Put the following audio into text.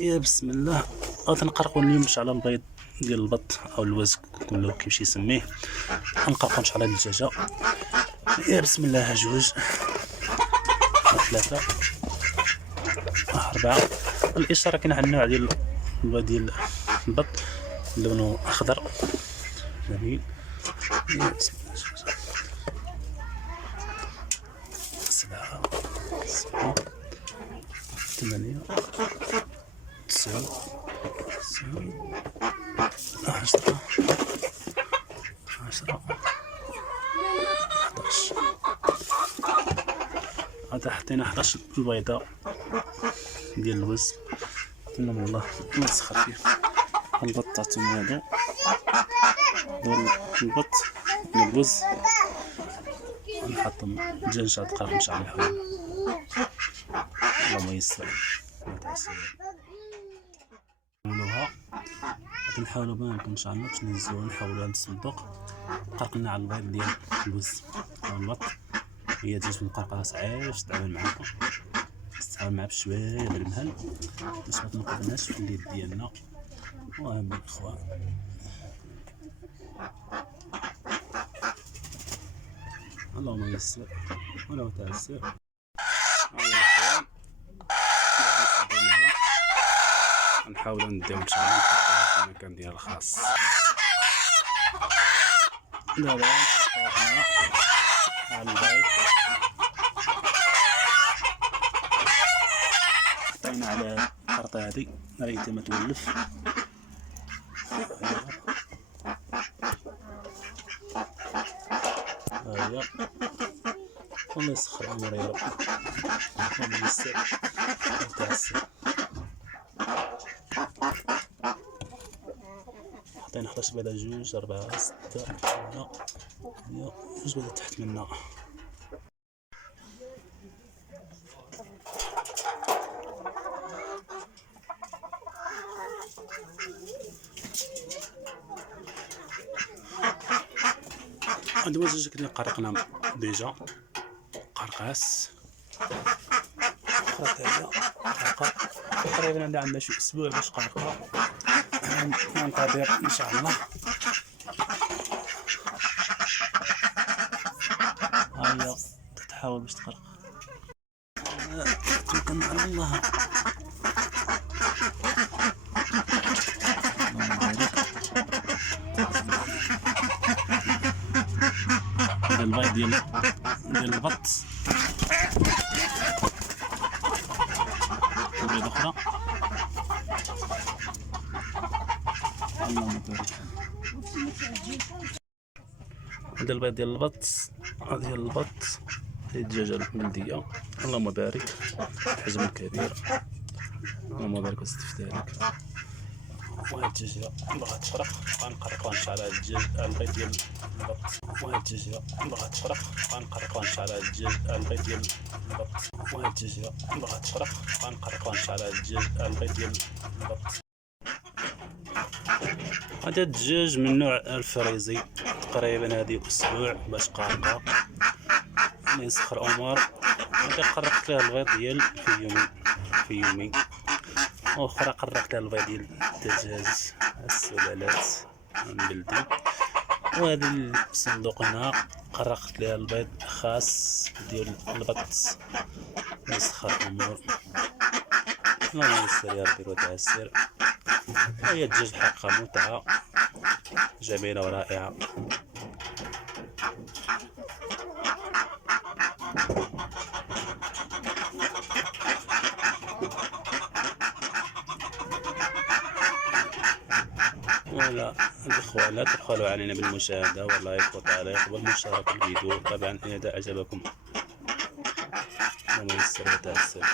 يا بسم الله. غادي نقرقو اليوم باش على البيض ديال البط او الوز ولا كيفاش يسميه. غنقرقو على الدجاجه. يا بسم الله. جوج، ثلاثه، اربعه. الاشاره كاين على النوع ديال البيض ديال البط، لونه اخضر جميل. يا بسم الله. سبعه، ثمانيه، تسعة، 10، 11. هذا حطينا 11 البيضة ديال اللوز. قلنا من الله ما تسخر فيه. البطاطين هادو ديال البط ديال اللوز، ونحطهم دجاج دقائق مش على الحوال. اللهم يسر. نحاولوها، غادي نحاولو ما يكونش عندنا باش نهزوها نحاولوها للصندوق. قرقلنا على البيض ديال اللوز او البط. هي دجاج مقرقعه صعيب باش تتعامل معاكم، تتعامل معها بشويه د المهل باش ما تنقذناش في اليد ديالنا. المهم الاخوان، اللهم يسر ولا تعسر. نحاولو نديو ان شاء الله في المكان ديالها الخاص. دابا نحطوها على البيض، حطينا على الخرطة هادي ريتها ما تولف. هاهي الله يسخر امور يا رب. الله يسر وتعسر. حطينا 11 بيضة، 2، 4، 6، 8، 2 بيضة تحت منا. هاد الدجاج كنا قرقنا ديجا قرقاس. اخرى هي قرقه تقريبا عندنا شي اسبوع باش قرقه. ننتظر ان شاء الله. هيا تتحاول باش تقرق. توكلنا على الله. هذا البيض ديال البط. بيضة أخرى. اللهم بارك. هذا البيض ديال البط، هذا ديال البط، هذه الدجاجة البلدية. اللهم بارك. الحجم الكبير. اللهم بارك واستفتالك. وهاد الدجاجة باغا تفرق، غنقرقوها نشعل على الدجاج البيض ديال البط. وهاد الدجاجة باغا تفرق، غنقرقوها نشعل على الدجاج البيض ديال البط. وهاد الدجاجة باغا تفرق، غنقرقوها نشعل على الدجاج البيض ديال البط. هذا الدجاج من نوع الفريزي، تقريبا هذه اسبوع باش قارقه. ما يسخر امور. هذا قرقت لها البيض ديال في يومين، واخرى قرقت لها البيض ديال الدجاج السلالات البلدي. وهذا الصندوق هنا قرقت لها البيض خاص ديال البط. يسخر امور. اللهم يسر يا ربي وتعسر. هي الدجاج حقها متعة جميلة ورائعة. ولا الإخوة لا تبخلوا علينا بالمشاهدة واللايك والتعليق والمشاركة الفيديو. طبعا إذا أعجبكم اللهم يسر وتعسر.